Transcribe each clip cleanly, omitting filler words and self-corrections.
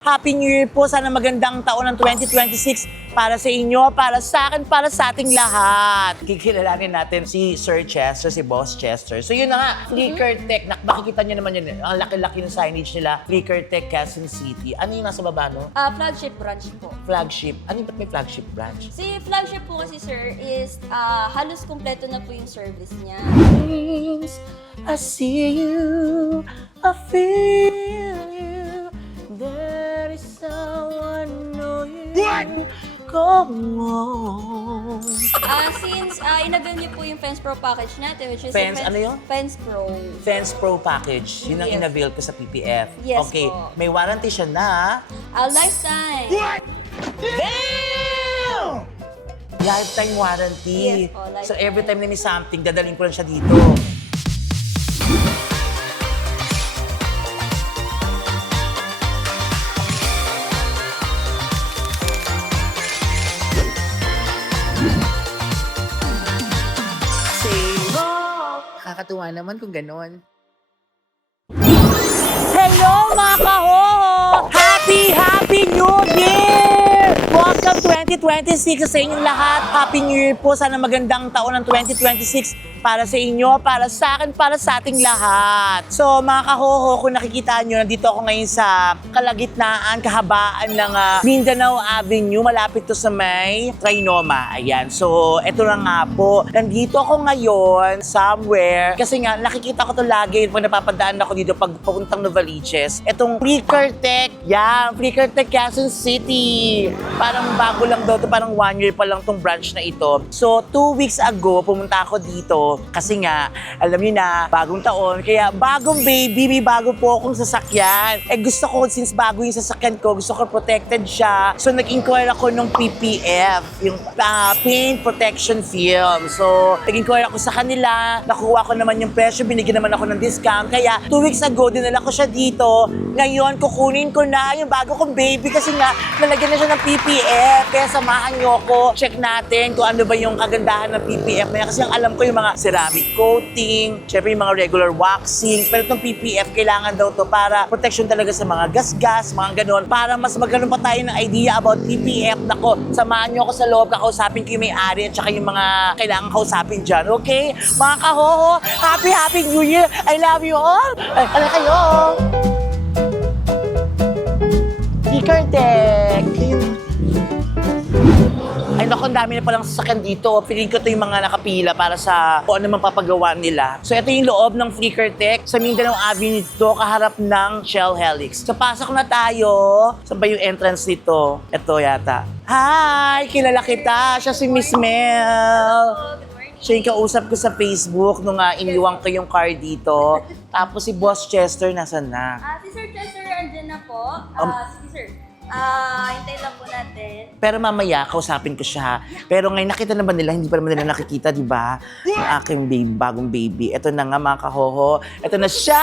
Happy New Year po. Sana magandang taon ng 2026 para sa inyo, para sa akin, para sa ating lahat. Kikilalanin natin si Sir Chester, si Boss Chester. So yun na nga, Flicker Tech. Makikita niyo naman yun. Ang laki-laki ng signage nila. Flicker Tech, Quezon City. Ano yung nasa baba, no? Flagship branch po. Flagship. Ano yung may flagship branch? Si flagship po kasi sir is halos kumpleto na po yung service niya. I see you, I feel you. There is someone know you. Come on. Since inabil niyo po yung Fence Pro package natin, which is Fence, ano yun? Fence Pro. Fence Pro package. Yun ang Yes. inabil ko sa PPF. Yes Okay, po. may warranty siya na... Lifetime. Damn! Lifetime warranty. Yes po, lifetime. So every time na may something, dadalhin ko lang siya dito. Kakatuwa naman kung ganon. Hello mga kahoho! Happy New Year! Welcome 2026 sa inyong lahat. Happy New Year po. Sana magandang taon ng 2026 para sa inyo, para sa akin, para sa ating lahat. So mga kahoho, kung nakikita nyo, nandito ako ngayon sa kalagitnaan, kahabaan ng Mindanao Avenue. Malapit to sa may Trinoma. Ayan. So eto na nga po. Nandito ako ngayon somewhere kasi nga nakikita ko to lagi pag napapadaan ako dito pag papuntang Novaliches. Etong Flicker Tech. Yan. Flicker Tech, Quezon City. Parang bago lang daw to. Parang 1 year pa lang tong branch na ito. So 2 weeks ago, pumunta ako dito kasi nga, alam niyo na, bagong taon. Kaya bagong baby, may bago po akong sasakyan. Gusto ko, since bago yung sasakyan ko, gusto ko protected siya. So nag-inquire ako nung PPF, yung paint protection film. So nag-inquire ako sa kanila, nakuha ko naman yung presyo, binigyan naman ako ng discount. Kaya 2 weeks ago, dinala ko siya dito. Ngayon, kukunin ko na yung bago kong baby kasi nga, nalagyan na siya ng PPF. Kaya samahan niyo ako, check natin kung ano ba yung kagandahan ng PPF na yan. Kasi ang alam ko yung mga ceramic coating, syempre yung mga regular waxing. Pero itong PPF, kailangan daw to para protection talaga sa mga gas-gas, mga ganon. Para mas magkaroon pa tayo ng idea about PPF. Nako, samahan niyo ako sa loob, kakausapin ko yung may-ari at saka yung mga kailangan kausapin dyan. Okay? Mga kahoho, Happy New Year! I love you all! Ano kayo? Flicker Tech! Ay naku, ang dami na palang sasakyan dito. Feeling ko ito yung mga nakapila para sa kung ano man papagawa nila. So ito yung loob ng Flicker Tech sa Mindanao Avenue dito, kaharap ng Shell Helix. So pasok na tayo. Saan ba yung entrance nito? Ito yata. Hi! Kilala kita. Siya si Miss Mel. Siya yung kausap ko sa Facebook nung iniwang ko yung car dito. Tapos si Boss Chester, nasan na? Si Sir Chester, andyan na po. Sige sir. Hintay lang po natin. Pero mamaya, kausapin ko siya. Pero ngayon, nakita naman nila, hindi pa naman nila nakikita, di ba? Yung aking baby, bagong baby. Ito na nga mga kahoho. Ito na siya!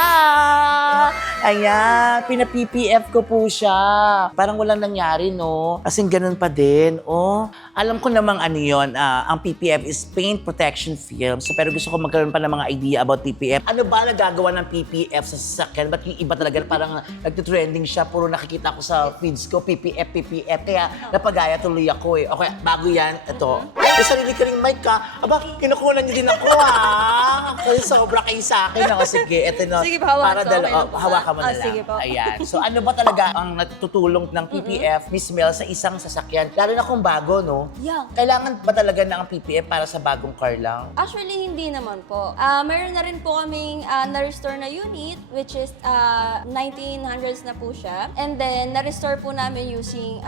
Ayan, pina-PPF ko po siya. Parang walang nangyari, no? Kasing ganun pa din. Oh, alam ko namang ano yun, ang PPF is paint protection film. So, pero gusto ko magkaroon pa ng mga idea about PPF. Ano ba nagagawa ng PPF sa sasakyan? Ba't yung iba talaga parang nagtitrending siya? Puro nakikita ko sa feeds ko, PPF. Kaya napagaya tuloy ako eh. Okay, bago yan, ito. May sarili ka ring mic ka. Aba, kinukuha niyo din ako Kasi sobra kayo sa akin. O, sige, ito na. Sige, hawakan ko. Hawakan mo na lang. Sige po. Ayan. So ano ba talaga ang natutulong ng PPF, Miss Mel, sa isang sasakyan? Lalo na kung bago, no? Yeah. Kailangan ba talaga na ang PPF para sa bagong car lang? Actually, hindi naman po. Meron na rin po kaming na-restore na unit, which is 1900s na po siya. And then, na-restore po namin using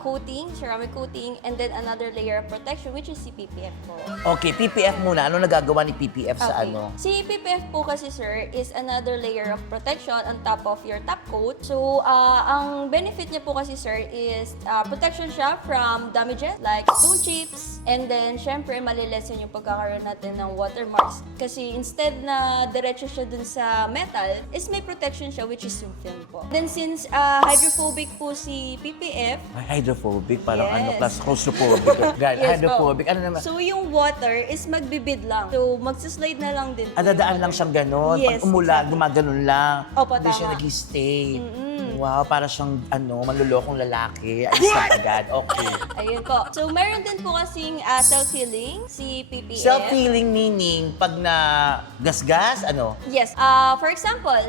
coating, ceramic coating, and then another layer of protection, which is si PPF po. Okay, PPF muna. Ano nagagawa ni PPF sa ano? Si PPF po kasi, sir, is another layer of protection on top of your top coat. So, ang benefit niya po kasi, sir, is protection siya from damages like stone chips, and then, syempre, malilesen yung pagkakaroon natin ng watermarks. Kasi instead na diretso siya dun sa metal, is may protection siya, which is yung film po. Then, since hydrophobic po si PPF, Ay, hydrophobic, parang Yes. ano, plus claustrophobic. Yes po. Hydrophobic, ano naman? so yung water is magbibid lang. So, magsislide na lang din po. Dadaan lang siyang ganon. Yes, Pag umulan, exactly. gumaganon lang. Opo, Hindi siya tama. nag-stay. Wow, para siyang manlulokong lalaki. Ay, sa agad. Okay. Ayun po. So, meron din po kasing self-healing, si PPF. Self-healing meaning, pag na gasgas, Yes. For example,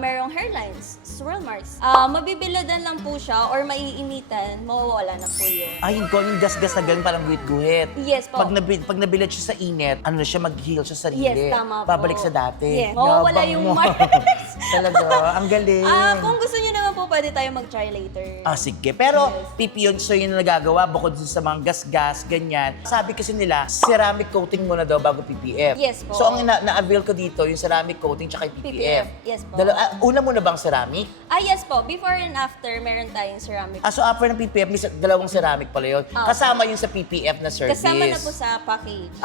merong hairlines, swirl marks. Mabibiladan lang po siya or maiinitan, mawawala na po yun. Ayun ko, yung gasgas na ganun, parang guhit-guhit. Yes po. Pag nabilad siya sa init, na siya, mag-heal siya sa sarili. Yes, tama po. Babalik sa dati. Yes, mawawala Yabang yung mo. marks. Talaga, ang galing. Kung gusto niyo naman po, pwede tayo mag-try later. Sige. Pero, Yes. PP yun, so yun ang nagagawa, bukod sa mga gasgas, ganyan. Sabi kasi nila, ceramic coating muna daw bago PPF. Yes po. So, ang na-avail ko dito, yung ceramic coating tsaka yung PPF. Yes po. Una muna bang ceramic? Yes po. Before and after, meron tayong ceramic. So after ng PPF, may dalawang ceramic pala yun. Kasama yun sa PPF na service. Kasama na po sa package.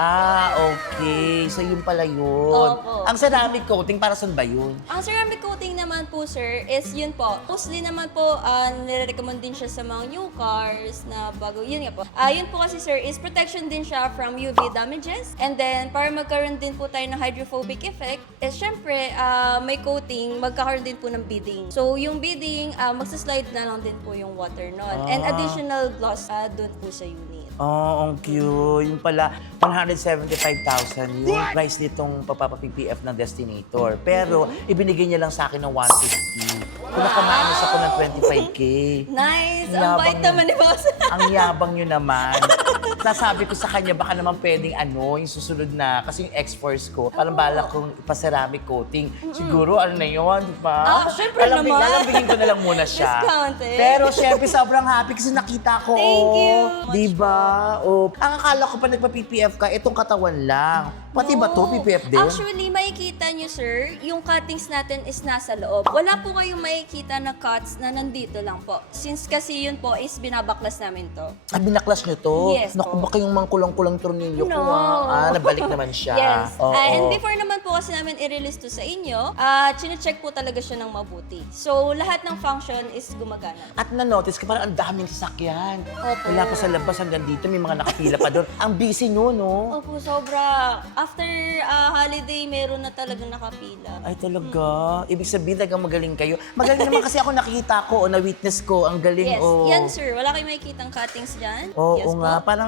Okay. So yun pala yun. Opo. Ang ceramic coating, para saan ba yun? Ang ceramic coating naman po, sir, is yun po. Mostly naman po, nire-recommend din siya sa mga new cars na bago. Yun nga po. Yun po kasi, sir, is protection din siya from UV damages. And then, para magkaroon din po tayo ng hydrophobic effect, is syempre, may coating, magkakaroon din po ng beading. So, yung beading, magsaslide na lang din po yung water nun. And additional gloss dun po sa unit. Ang cute. Yung pala, 175,000 yung price nitong papapa-PPF ng Destinator. Pero, ibinigay niya lang sa akin ng 150. Kung nakamanos ako ng 25K. Nice! Ang Yabang bait naman ni boss. Ang yabang nyo naman. Nasabi ko sa kanya, baka naman pwedeng yung susunod na, kasi yung X-Force ko, parang balak kong ipa-ceramic coating. Siguro, na yun, di ba? Syempre naman. Lalambingin ko na lang muna siya. Discounted. Pero syempre, sobrang happy kasi nakita ko. Thank you. Di ba? Ang akala ko pa nagpa-PPF ka, itong katawan lang. Pati ba to, PPF din? Actually, makikita nyo, sir, yung cuttings natin is nasa loob. Wala po kayong makikita na cuts na nandito lang po. Since kasi yun po is binabaklas namin to. Binaklas nyo to? Yes Naku, po. baka yung mga kulang-kulang tornilyo ko. No. Nabalik naman siya. Yes. Oo. And before naman po kasi namin i-release to sa inyo, chine-check po talaga siya ng mabuti. So, lahat ng function is gumagana. At na-notice ko parang ang daming sasakyan. Opo. Wala pa sa labas hanggang dito, may mga nakapila pa doon. Ang busy nyo, no? Opo, sobra. After holiday, meron na talagang nakapila. Ay, talaga. Ibig sabihin, talagang magaling kayo. Magaling naman kasi ako nakita ko o na-witness ko. Ang galing, Yes. Yan, sir. Wala kayong makikitang cuttings dyan? Oo Yes nga. po. Parang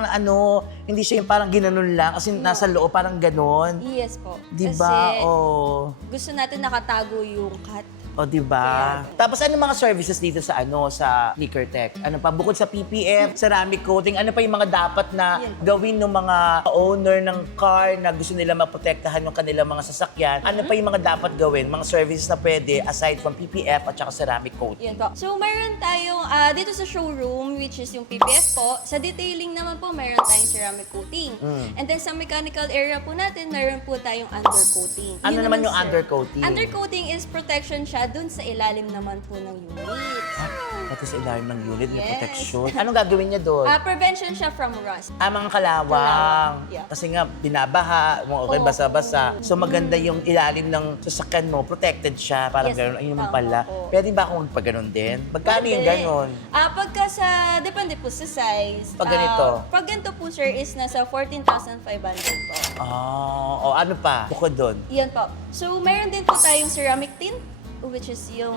hindi siya yung parang ginanon lang. Kasi nasa loob, parang ganon. Yes po. Di Kasi ba? Oo. gusto natin nakatago yung cut. O, di ba? Tapos ano mga services dito sa sa Liquortech? Ano pa? Bukod sa PPF, ceramic coating, ano pa yung mga dapat na gawin ng mga owner ng car na gusto nila maprotektahan yung kanilang mga sasakyan? Ano pa yung mga dapat gawin? Mga services na pwede aside from PPF at saka ceramic coating? Yan po. So, mayroon tayong dito sa showroom, which is yung PPF po. Sa detailing naman po, mayroon tayong ceramic coating. And then sa mechanical area po natin, mayroon po tayong undercoating. Ano Yun naman yung sir. undercoating? Undercoating is protection siya dun sa ilalim naman po ng unit. Pati sa ilalim ng unit, may Yes. protection. Anong gagawin niya doon? Prevention siya from rust. Mga kalawang. Kalawang, yeah. Kasi nga, binabaha, okay, Oo. basa-basa. So maganda yung ilalim ng sasakyan mo, protected siya, parang Yes, gano'n. Ayun naman tama pala. po. Pwede ba akong magpaganon din? Magkano yung Pwede. gano'n? Pagka depende po sa size. Pag ganito? Pag ganito po, sir, is nasa 14,500 po. O ano pa? Bukod doon. Yan po. So, meron din po tayong ceramic tint, which is yung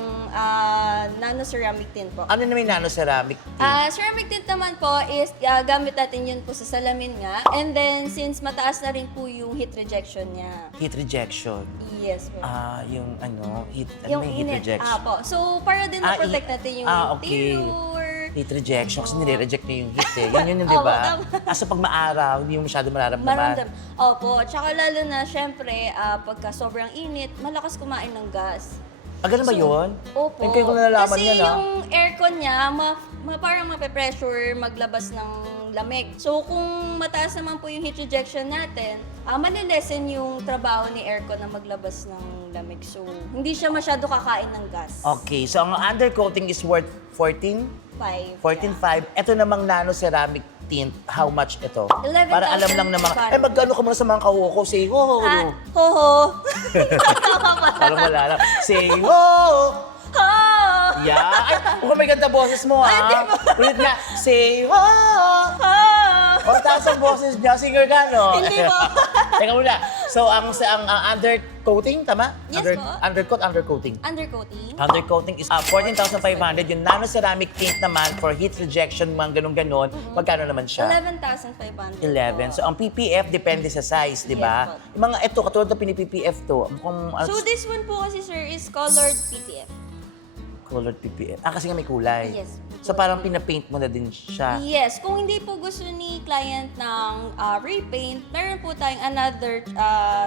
nano-ceramic tint po. Ano naman yung nano-ceramic? Ceramic tint naman po is gamit natin yun po sa salamin nga. And then, since mataas na rin po yung heat rejection niya. Heat rejection. Yes po. Yung heat, yung may heat init. rejection? Po. So, para din ma-protect natin yung okay. interior. Heat rejection, kasi nire-reject niya yung heat eh. Yun, di Oo, ba? tama. So pag maaraw, hindi mo masyado mararamdaman. Maramdam. Opo. Tsaka lalo na, syempre, pagka sobrang init, malakas kumain ng gas. Ganun ba yun? Opo. Yung kayo ko nalalaman Kasi yan, yung aircon niya, parang mape-pressure maglabas ng lamig. So, kung mataas naman po yung heat rejection natin, malilesen yung trabaho ni aircon na maglabas ng lamig. So, hindi siya masyado kakain ng gas. Okay, so ang undercoating is worth 14? 5. 14.5. Ito namang nano-ceramic tint, how much ito? 11,000 Para alam lang naman. parang. Magkano ka muna sa mga kawo ko? Say, ho, ho. Ho-ho. Parang wala lang. Say, ho. Ho! Yeah. Ay, mukhang may ganda boses mo, ha? Ulit nga. Say, ho. Ho! O, taas ang boses niya. Singer ka, no? Hindi po. Teka muna. So, ang undercoating, tama? Yes po. Undercoating. Undercoating. Undercoating is 14,500. Yung nano-ceramic paint naman for heat rejection, mga ganun-ganon. Magkano naman siya? 11,500 11. po. So, ang PPF depende sa size, di ba? Yes po. Yung mga ito, katulad ng pinipPF to. Mukhang, So this one po kasi sir is colored PPF. colored PPF. Kasi nga may kulay. Yes. So, parang pinapaint mo na din siya. Yes, kung hindi po gusto ni client ng repaint, meron po tayong another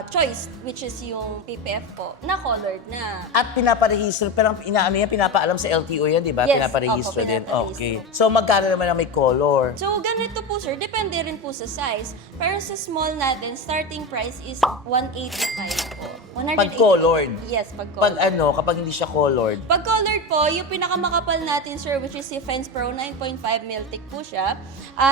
choice which is yung PPF po na colored na. At pinaparehistro, pero pinapaalam sa LTO yan, di ba? Yes, Pinaparehistro opo, din. pinaparehistro. Okay. So, magkano naman ang may color? So ganito po sir, depende rin po sa size. Pero sa small natin, starting price is 185 po. 185. Pag colored? Yes, pag Pag colored. kapag hindi siya colored. Pag colored po, yung pinakamakapal natin sir, which is si Fence Pro 9.5 mil thick po siya,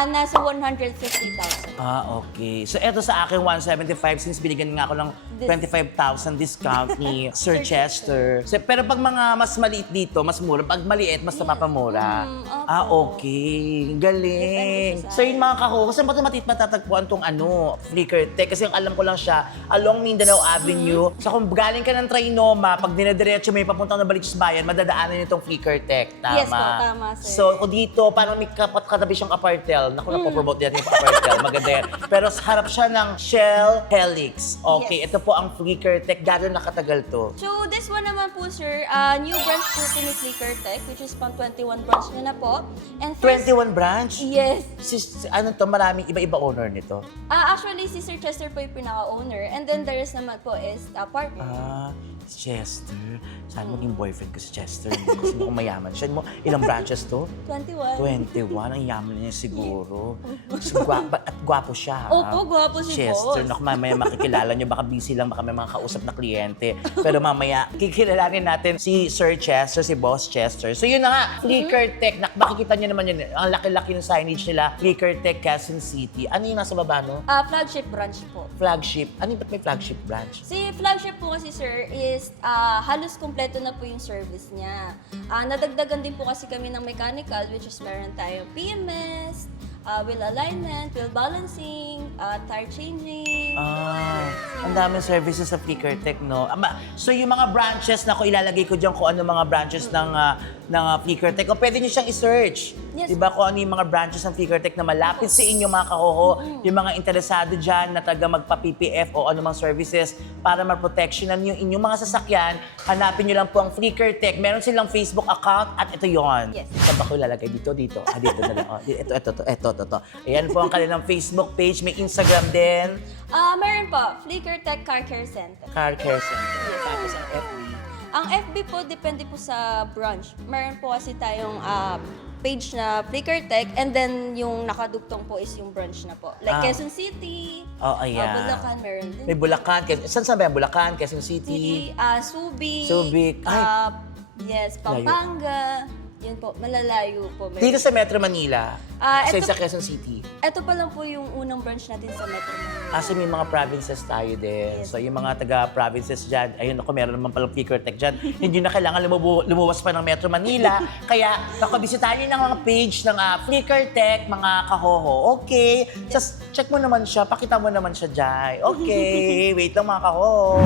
nasa 150,000. Okay. So, eto sa akin, 175 since binigyan nga ako ng 25,000 discount ni Sir Chester. So, pero pag mga mas maliit dito, mas mura. Pag maliit, mas napapamura. Opo. Okay. Galing. Depende sa So, yung mga kako, kasi ba't matatagpuan tong Flicker Tech? Kasi yung alam ko lang siya, along Mindanao Avenue. So, kung galing ka ng Trinoma, pag dinadiretso mo yung papuntang na Baliches Bayan, madadaanan yung Flicker Tech. Tama? Yes po, tama, sir. So, kung dito, parang may katabi siyang apartel. Naku, napopromote din yung apartel. Maganda yan. Pero harap siya ng Shell Helix. Okay, Yes. ito po ang Flicker Tech. Gano'n nakatagal to? So, this one naman po, sir, new branch po ni Flicker Tech, which is pang 21 branch na po. And first, 21 branch? Yes. Ano to, maraming iba-iba owner nito. Actually, si Sir Chester po yung pinaka-owner. And then the rest naman po is partner. Si Chester. Saan maging boyfriend ko si Chester? Kasi mukhang mayaman siya. Ilang branches to? 21. 21. Ang yaman niya siguro. So, at gwapo siya. Opo, gwapo si Chester. boss. Naku, mamaya makikilala niyo. Baka busy lang, baka may mga kausap na kliyente. Pero mamaya, kikilalanin natin si Sir Chester, si Boss Chester. So yun na nga, Flicker Tech. Makikita niyo naman yun. Ang laki-laki ng signage nila. Flicker Tech, Quezon City. Ano yung nasa baba, no? Flagship branch po. Flagship. Ano yung ba't may flagship branch? Si flagship po kasi sir is halos kompleto na po yung service niya. Nadagdagan din po kasi kami ng mechanical which is meron tayong PMS, wheel alignment, wheel balancing, tire changing. Ang daming services sa Flicker Tech, no? So yung mga branches na ilalagay ko dyan kung ano mga branches ng Flicker Tech. O pwede nyo siyang i-search. Yes. Diba kung ano yung mga branches ng Flicker Tech na malapit sa inyo mga kahoho, yung mga interesado dyan na taga magpa-PPF o anumang services para ma-protectionan yung inyong mga sasakyan, hanapin nyo lang po ang Flicker Tech. Meron silang Facebook account at ito yon. Yes. Saan ba ko ilalagay? Dito. Dito na lang. Ito. Ayan po ang kanilang Facebook page. May Instagram din. Meron po, Flicker Tech Car Care Center. Car Care Center. Tapos ang FB. Ang FB po, depende po sa branch. Meron po kasi tayong page na Flicker Tech and then yung nakadugtong po is yung branch na po. Like Quezon City, Bulacan, meron din. May Bulacan. Saan ba yan? Bulacan, Quezon City. Subic. Subic. Ay. Yes, Pampanga. Yun po, malalayo po. Meron. Dito sa Metro Manila. Ito- Sa Quezon City. Ito pa lang po yung unang branch natin sa Metro Manila. Kasi may mga provinces tayo din. Yes. So yung mga taga-provinces dyan, ayun ako, meron naman palang Flicker Tech dyan. Hindi na kailangan lumuwas pa ng Metro Manila. Kaya nakabisitahin ng mga page ng Flicker Tech, mga kahoho. Okay. Just check mo naman siya, pakita mo naman siya dyan. Okay. Wait lang mga kahoho.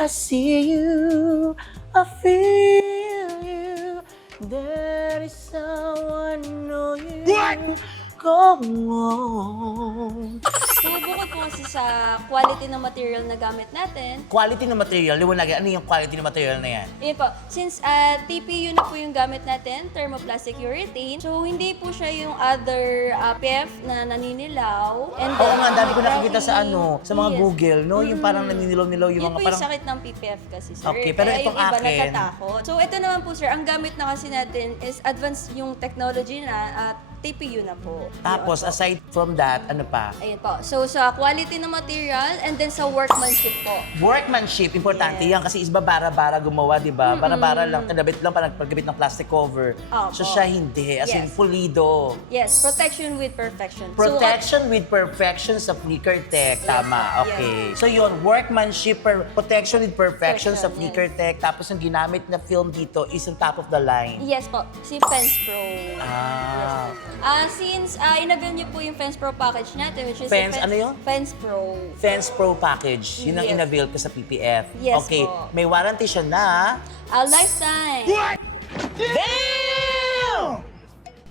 I see you, I feel you. There is someone know you. What? go on. So, bukod po kasi sa quality ng material na gamit natin, Quality ng material, liwanagin. Ano yung quality ng material na yan? yun po, since TPU na po yung gamit natin, thermoplastic urethane, so hindi po siya yung other PF na naninilaw. And Oo nga, ang dami ko nakikita sa sa mga Yes. Google, no? Yung parang naninilaw-nilaw yung Yun mga po parang... yung sakit ng PPF kasi, sir. Okay, pero Kaya itong yung iba akin- natatakot. So, ito naman po, sir, ang gamit na kasi natin is advanced yung technology na at TPU na po. Tapos, Yun po. aside from that, ano pa? Ayun po. So, sa quality ng material and then sa workmanship po. Workmanship, importante Yes. yan kasi is ba bara-bara gumawa, di ba? Bara-bara lang, kadabit lang, parang pagkabit ng plastic cover. Opo. So siya hindi, as in Yes. pulido. Yes, protection with perfection. Protection with perfection sa Flicker Tech. Tama, Yes. okay. So yun, workmanship, protection with perfection sa Perfection, Flicker Tech. Tapos yung ginamit na film dito is yung top of the line. Yes po, si Fence Pro. Ah. Since inavail niyo po yung Fence Pro package natin, which is Fence, the ano yun? Fence Pro. Fence Pro package, yun ang Yes. inavail ko sa PPF. Yes Okay, po. may warranty siya na... A lifetime. Damn!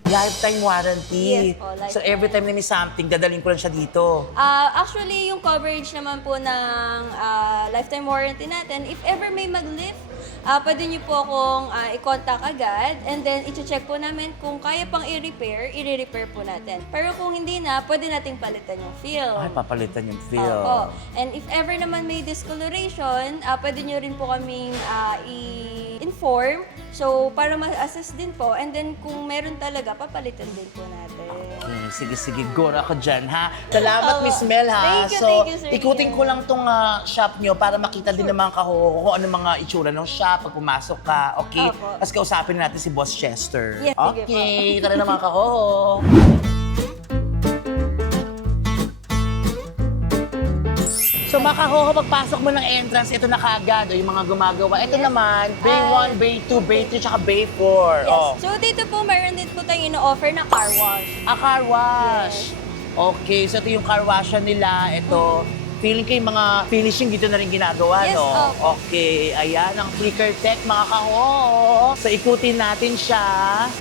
Lifetime warranty. Yes po, lifetime. So every time na may something, dadaling ko lang siya dito. Actually, yung coverage naman po ng lifetime warranty natin, if ever may mag-lift, pwede niyo po akong i-contact agad and then i-check po namin kung kaya pang i-repair, i-repair po natin. Pero kung hindi na, pwede nating palitan yung film. Ay, papalitan yung film. Opo. And if ever naman may discoloration, pwede nyo rin po kaming i-inform. So, para ma-assess din po. And then, kung meron talaga, papalitan din po natin. Okay, sige, go na ako dyan, ha? Salamat, Oo. Miss Mel, ha? Thank you, So, Sir ikutin Ian. ko lang tong shop nyo para makita din ng mga kahoho kung ano mga itsura ng shop pag pumasok ka, okay? Opo. Tapos kausapin natin si Boss Chester. Yes, sige po. Okay, tara na mga kahoho. So mga kahoho, pagpasok mo ng entrance, ito na kagad, o yung mga gumagawa. Ito Yes. naman, Bay 1, Bay 2, Bay 3, tsaka Bay 4. Yes. Oh. So, dito po, meron din po tayong ino-offer na car wash. Car wash. Okay, so ito yung car wash nila. Ito, feeling ko yung mga finishing dito na rin ginagawa, Yes, no? opo. Okay, ayan ang Flicker Tech, mga kaho. So ikutin natin siya.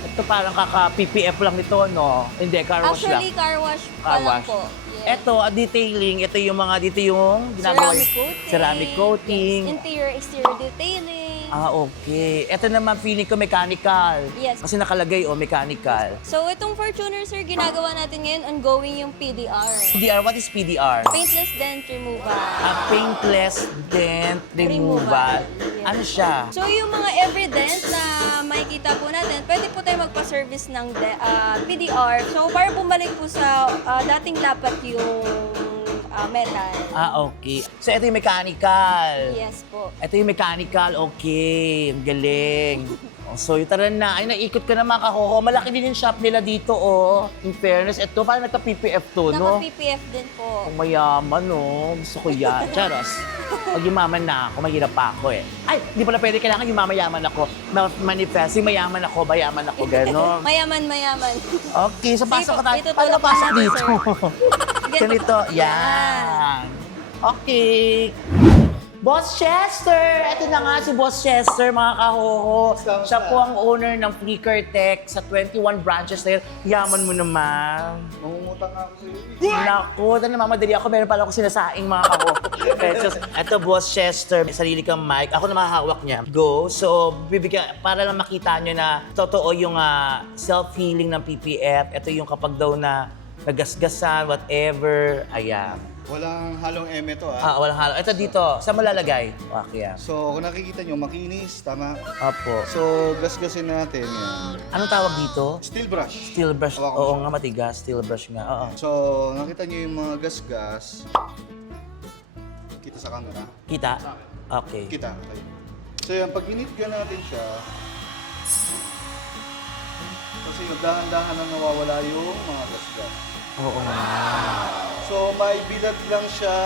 Ito parang kaka-PPF lang nito, no? Hindi, car wash lang. Actually, car wash pa Car lang wash. po. Yes. Ito, detailing. Ito yung mga, dito yung ginagawa. Ceramic coating. Ceramic coating. Yes. Interior, exterior detailing. Okay. Ito naman, feeling ko mechanical. Yes. Kasi nakalagay, mechanical. So, itong Fortuner, sir, ginagawa natin ngayon, ongoing yung PDR. PDR, what is PDR? Paintless Dent Removal. Paintless dent removal. Yes. Ano siya? So, yung mga every dent na makikita po natin, pwede po tayo magpa-service ng PDR. So, para bumalik po sa dating dapat yung metal. Okay. So, ito yung mechanical. Yes po. Ito yung mechanical. Okay. Ang galing. So, yung tara na. Ay, naikot ka na mga kahoho. Malaki din yung shop nila dito, oh. In fairness, ito, parang nagka-PPF to, no? Naka-PPF din po. Kung mayaman, no? Gusto ko yan. Charos. Pag yumaman na ako, mahirap pa ako, eh. Ay, hindi pala pwede. Kailangan yumamayaman ako. Manifest, yung mayaman ako, gano'n. Mayaman. Okay, so pasok ka tayo. Itutulak Paano po pasok natin, dito? sir. Ganito, yan. Okay. Boss Chester! Ito na nga si Boss Chester, mga kahoho. Siya po ang owner ng Flicker Tech sa 21 branches na yun. Yaman mo naman. Mangungutang ako sa iyo. Naku, namamadali ako. Meron pala ako sinasaing, mga kahoho. Ito, Boss Chester, may sarili kang mic. Ako na mahahawak niya. Go. So, bibigyan, para lang makita nyo na totoo yung self-healing ng PPF. Ito yung kapag daw na nagasgasan, whatever. Ayan. Walang halong eme to ha. Walang halo. Ito dito. Saan mo lalagay? Okay, So kung nakikita nyo, makinis, tama. Opo. So gasgasin natin yan. Anong tawag dito? Steel brush. Steel brush. Hawakan mo Oo siya. nga, matigas. Steel brush nga. Oo. So nakita nyo yung mga gasgas. Kita sa camera. Kita? Okay. Kita. Okay. So yan, pag initgan natin siya, kasi dahan-dahan na nawawala yung mga gasgas. Oo nga. So may bilad lang siya,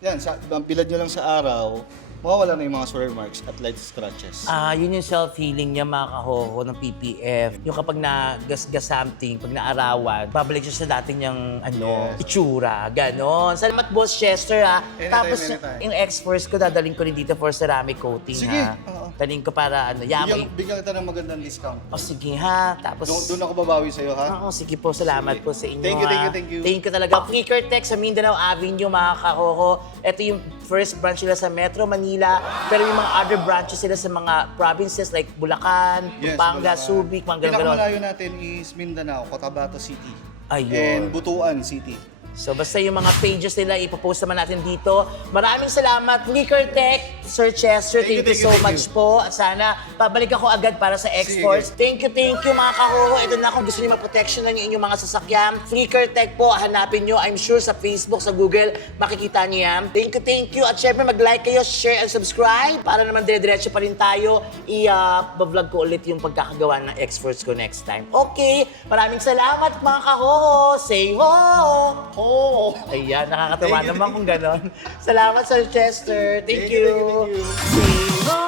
yan, bilad nyo lang sa araw, mawawala na yung mga swear marks at light scratches. Yun yung self-healing niya, mga kahoho ng PPF. Yung kapag nagasgas something, pag naarawan, babalik siya sa dati niyang Yes. itsura. Ganon. Salamat, Boss Chester, ha. Anytime, Tapos, anytime. yung experts ko, dadaling ko rin dito for ceramic coating, Sige, ha. oo. Tanin ko para ano, Bigyan kita ng magandang discount. O sige ha, tapos... Doon ako babawi sa'yo, ha? Oo, sige po, salamat po sa inyo. Thank you, ha. thank you, thank you. Thank you talaga. Flicker Tech sa Mindanao Avenue, mga kahoho. Ito yung first branch nila sa Metro Manila. Pero yung mga other branches sila sa mga provinces like Bulacan, Pampanga, Bulacan. Subic, mga ganun-ganun. Pinakamalayo natin is Mindanao, Cotabato City. Ayun. And Butuan City. So basta yung mga pages nila, ipopost naman natin dito. Maraming salamat, Flicker Tech, Sir Chester. Thank you so much po. At sana pabalik ako agad para sa exports. Thank you mga kahoho. Ito na kung gusto niyo ma-protection ng inyong mga sasakyan. Flicker Tech po, hanapin nyo. I'm sure sa Facebook, sa Google, makikita niyo yan. Thank you. At syempre mag-like kayo, share and subscribe para naman dire-diretso pa rin tayo. I-vlog ko ulit yung pagkakagawa ng exports ko next time. Okay, maraming salamat mga kahoho. Say ho! Oh! Ayan, nakakatawa Thank you, naman kung ganon. Salamat, Sir Chester. Thank you. Thank you. Say ho!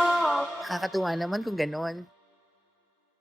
Nakakatuwa naman kung ganon.